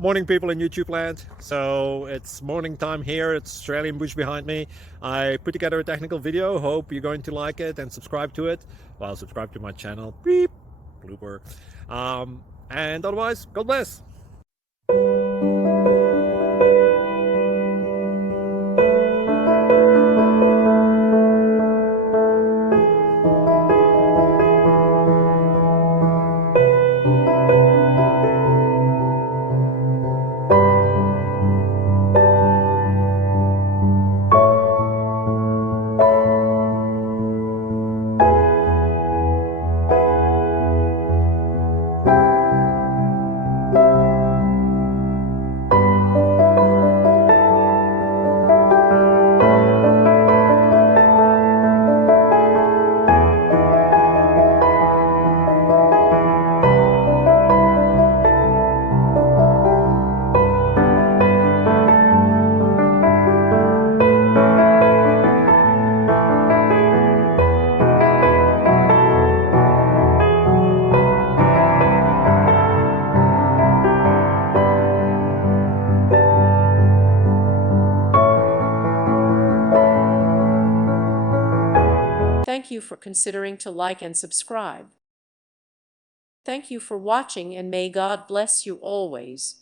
Morning, people in YouTube land. So it's morning time here. It's Australian bush behind me. I put together a technical video. Hope you're going to like it and subscribe to it. Well, subscribe to my channel. Beep, blooper. And otherwise, God bless. Thank you for considering to like and subscribe. Thank you for watching, and may God bless you always.